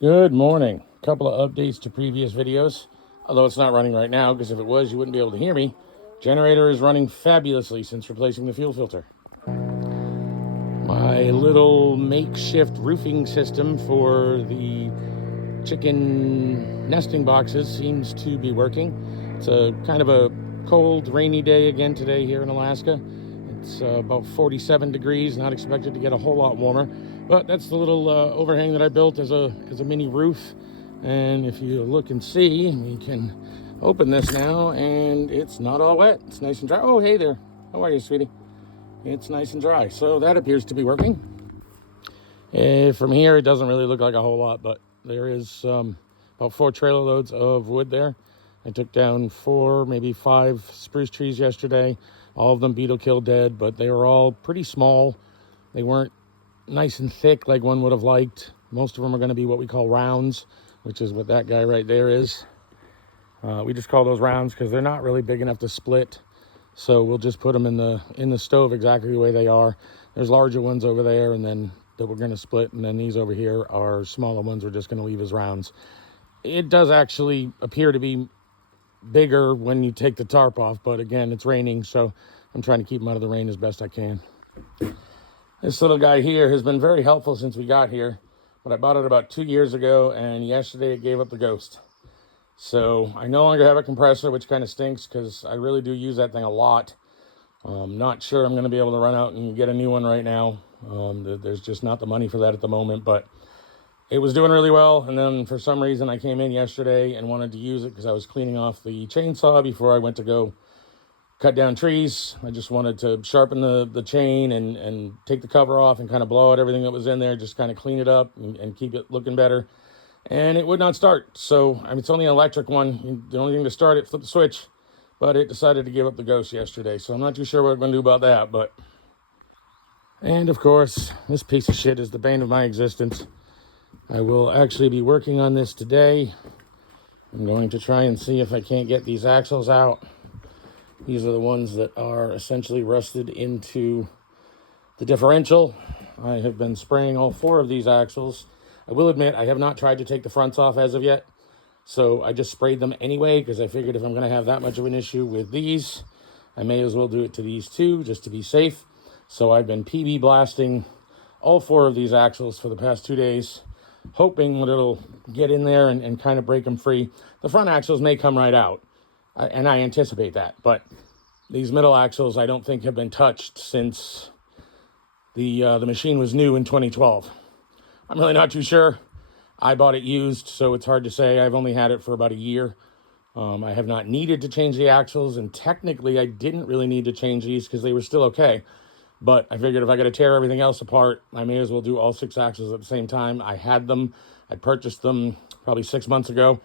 Good morning. A couple of updates to previous videos. Although it's not running right now, because if it was, you wouldn't be able to hear me. Generator is running fabulously since replacing the fuel filter. My little makeshift roofing system for the chicken nesting boxes seems to be working. It's a kind of a cold, rainy day again today here in Alaska. It's about 47 degrees, not expected to get a whole lot warmer. But that's the little overhang that I built as a mini roof. And if you look and see, we can open this now, and it's not all wet. It's nice and dry. Oh, hey there. How are you, sweetie? It's nice and dry. So that appears to be working. From here, it doesn't really look like a whole lot, but there is about 4 trailer loads of wood there. I took down 4, maybe 5 spruce trees yesterday. All of them beetle kill dead, but they were all pretty small. They weren't nice and thick like one would have liked. Most of them are going to be what we call rounds, which is what that guy right there is. We just call those rounds because they're not really big enough to split. So we'll just put them in the stove exactly the way they are. There's larger ones over there, and then that we're going to split, and then these over here are smaller ones we're just going to leave as rounds. It does actually appear to be bigger when you take the tarp off, but again, it's raining, so I'm trying to keep them out of the rain as best I can. This little guy here has been very helpful since we got here, but I bought it about 2 years ago, and yesterday it gave up the ghost. So I no longer have a compressor, which kind of stinks because I really do use that thing a lot. Not sure I'm going to be able to run out and get a new one right now. There's just not the money for that at the moment, but it was doing really well. And then for some reason I came in yesterday and wanted to use it because I was cleaning off the chainsaw before I went to go cut down trees. I just wanted to sharpen the chain and take the cover off and kind of blow out everything that was in there, just kind of clean it up and keep it looking better. And it would not start. So it's only an electric one. The only thing to start it, flip the switch, but it decided to give up the ghost yesterday. So I'm not too sure what I'm going to do about that. But and of course, this piece of shit is the bane of my existence. I will actually be working on this today. I'm going to try and see if I can't get these axles out. These are the ones that are essentially rusted into the differential. I have been spraying all 4 of these axles. I will admit I have not tried to take the fronts off as of yet. So I just sprayed them anyway because I figured if I'm going to have that much of an issue with these, I may as well do it to these too, just to be safe. So I've been PB blasting all 4 of these axles for the past 2 days, hoping that it'll get in there and kind of break them free. The front axles may come right out, and I anticipate that. But these middle axles I don't think have been touched since the machine was new in 2012. I'm really not too sure. I bought it used, so it's hard to say. I've only had it for about a year. I have not needed to change the axles, and technically I didn't really need to change these because they were still okay. But I figured if I got to tear everything else apart, I may as well do all 6 axles at the same time. I had them. I purchased them probably 6 months ago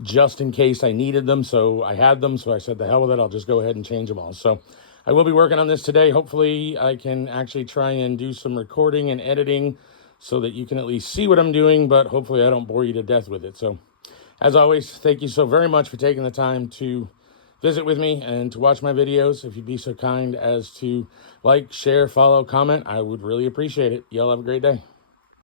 just in case I needed them. So I had them. So I said, the hell with it. I'll just go ahead and change them all. So I will be working on this today. Hopefully I can actually try and do some recording and editing so that you can at least see what I'm doing. But hopefully I don't bore you to death with it. So as always, thank you so very much for taking the time to visit with me and to watch my videos. If you'd be so kind as to like, share, follow, comment, I would really appreciate it. Y'all have a great day.